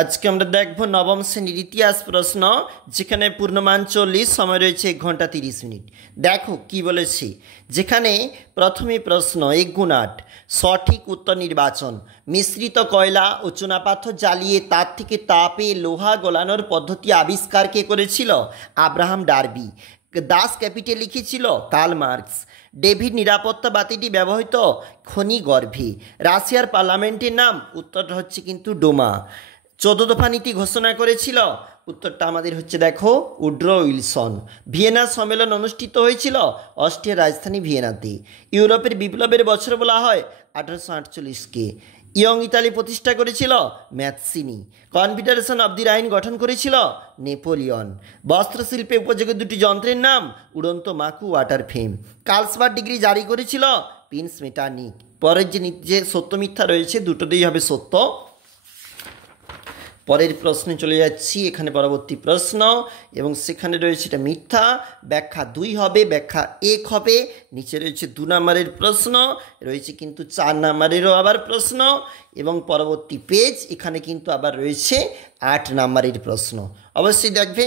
আজকে আমরা দেখব নবম শ্রেণীর ইতিহাস প্রশ্ন, যেখানে পূর্ণমান 40, সময় রয়েছে 1 ঘন্টা 30 মিনিট। দেখো কি বলেছি, যেখানে প্রথমে প্রশ্ন 1 × 8, সঠিক উত্তর নির্বাচন। মিশ্রিত কয়লা ও চুনাপাথর জ্বালিয়ে তার থেকে তাপে লোহা গলানোর পদ্ধতি আবিষ্কার কে করেছিল? Abraham Darby. দাস ক্যাপিটাল লিখেছিল কার্ল মার্কস। ডেভিড নিরাপত্তা বাতিটি ব্যবহৃত খনি গর্ভে। রাশিয়ার পার্লামেন্টের নাম, উত্তরটা হচ্ছে কিন্তু ডোমা। 14 দফা নীতি ঘোষণা করেছিল, উত্তরটা আমাদের হচ্ছে দেখো উড্রো উইলসন। ভিয়েনা সম্মেলন অনুষ্ঠিত হয়েছিল অস্ট্রিয়ার রাজধানী ভিয়েনাতে। ইউরোপের বিপ্লবের বছর বলা হয় 1848কে। ইয়ং ইতালি প্রতিষ্ঠা করেছিল ম্যাথসিনি। কনফেডারেশন অব দি রাইন গঠন করেছিল নেপোলিয়ন। বস্ত্রশিল্পে উপযোগী দুটি যন্ত্রের নাম উড়ন্ত মাকু, ওয়াটার ফ্রেম। কার্লসবার্গ ডিগ্রি জারি করেছিল প্রিন্স মেটারনিখ। পরের যে সত্য মিথ্যা রয়েছে দুটোতেই হবে সত্য। পরের প্রশ্নে চলে যাচ্ছি, এখানে পরবর্তী প্রশ্ন এবং সেখানে রয়েছে এটা মিথ্যা, ব্যাখ্যা 2 হবে, ব্যাখ্যা 1 হবে। নিচে রয়েছে 2 নম্বরের প্রশ্ন, রয়েছে কিন্তু 4 নম্বরেরও আবার প্রশ্ন, এবং পরবর্তী পেজ এখানে কিন্তু আবার রয়েছে 8 নম্বরের প্রশ্ন। অবশ্যই দেখবে।